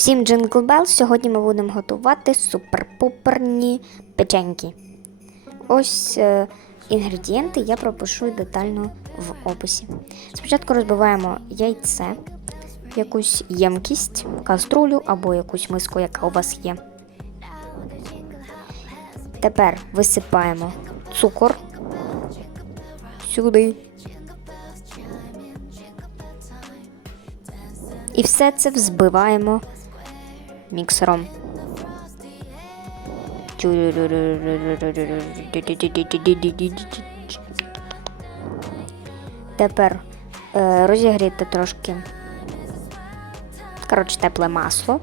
Всім Джингл Белл. Сьогодні ми будемо готувати супер-пуперні печеньки. Ось е, інгредієнти я пропишу детально в описі. Спочатку розбиваємо яйце якусь ємкість, каструлю або якусь миску, яка у вас є. Тепер висипаємо цукор сюди. І все це взбиваємо міксером. Тепер е, розігріти трошки коротше, тепле масло.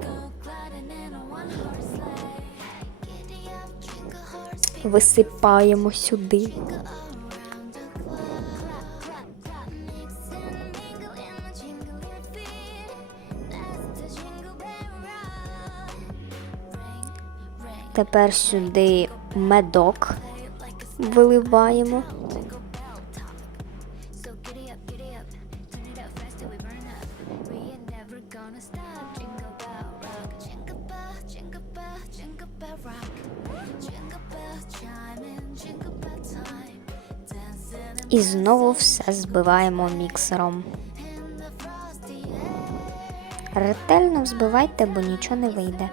Висипаємо сюди. Тепер сюди медок виливаємо. І знову все збиваємо міксером. Ретельно взбивайте, бо нічого не вийде.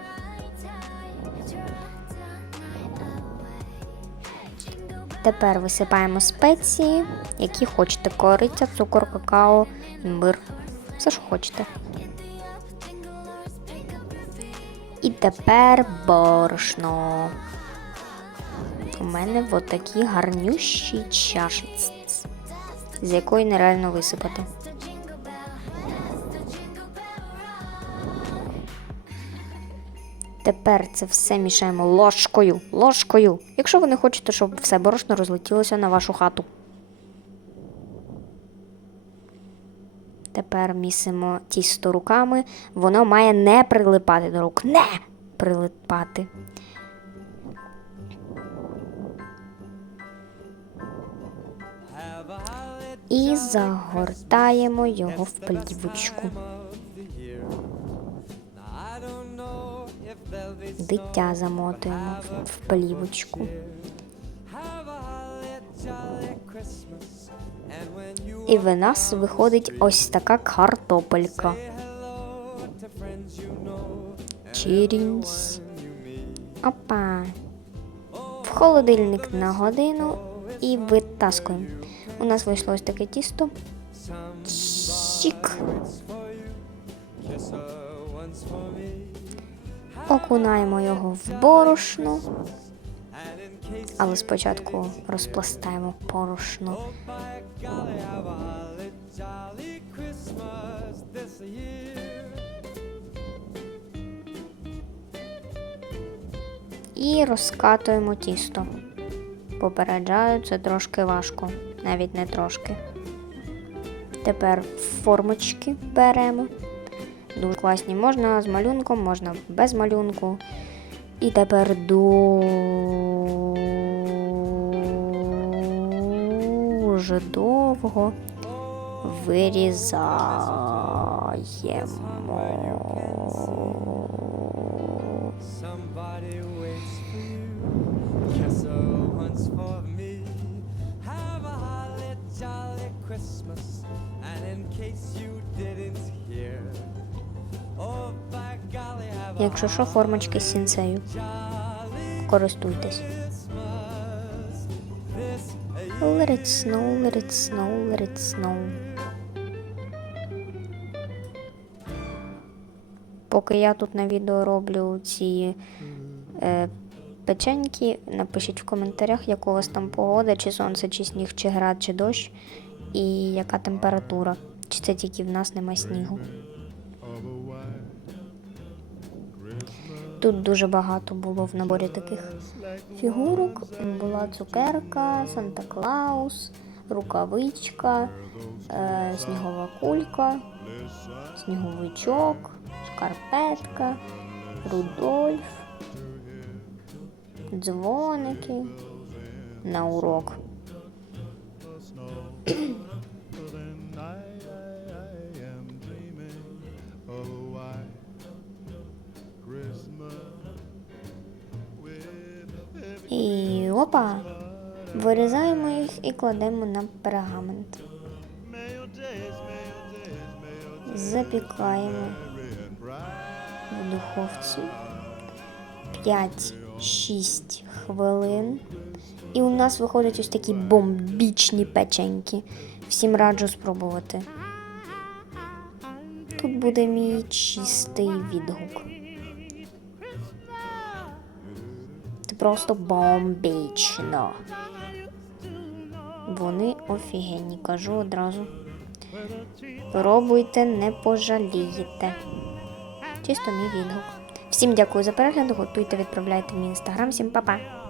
Тепер висипаємо спеції, які хочете. Кориця, цукор, какао, імбир. Все, що хочете. І тепер борошно. У мене от такі гарнющі чашиці, з якої нереально висипати. Тепер це все мішаємо ложкою, ложкою. Якщо ви не хочете, щоб все борошно розлетілося на вашу хату. Тепер місимо тісто руками. Воно має не прилипати до рук. Не прилипати. І загортаємо його в плівочку. Дитя замотуємо в плівочку. І в нас виходить ось така картопелька. Чирінсь. Опа. В холодильник на годину і витаскуємо. У нас вийшло ось таке тісто. Чик. Окунаємо його в борошно. Але спочатку розпластаємо порошно. І розкатуємо тісто. Попереджаю, це трошки важко, навіть не трошки. Тепер формочки беремо. Дуже класні. Можна з малюнком, можна без малюнку. І тепер дуже довго вирізаємо. Якщо що, формочки з сінцею. Користуйтесь. Let it snow, let it snow, let it snow. Поки я тут на відео роблю ці е, печеньки, напишіть в коментарях, як у вас там погода, чи сонце, чи сніг, чи град, чи дощ, і яка температура. Чи це тільки в нас немає снігу. Тут дуже багато було в наборі таких фігурок. Була цукерка, Санта Клаус, рукавичка, е, снігова кулька, сніговичок, шкарпетка, Рудольф, дзвоники на урок. Опа! Вирізаємо їх і кладемо на пергамент. Запікаємо в духовці 5-6 хвилин. І у нас виходять ось такі бомбічні печеньки. Всім раджу спробувати. Тут буде мій чистий відгук. Просто бомбічно. Вони офігенні, кажу одразу. Пробуйте, не пожалієте. Чисто мій відгук. Всім дякую за перегляд, готуйте, відправляйте мій інстаграм. Всім па-па!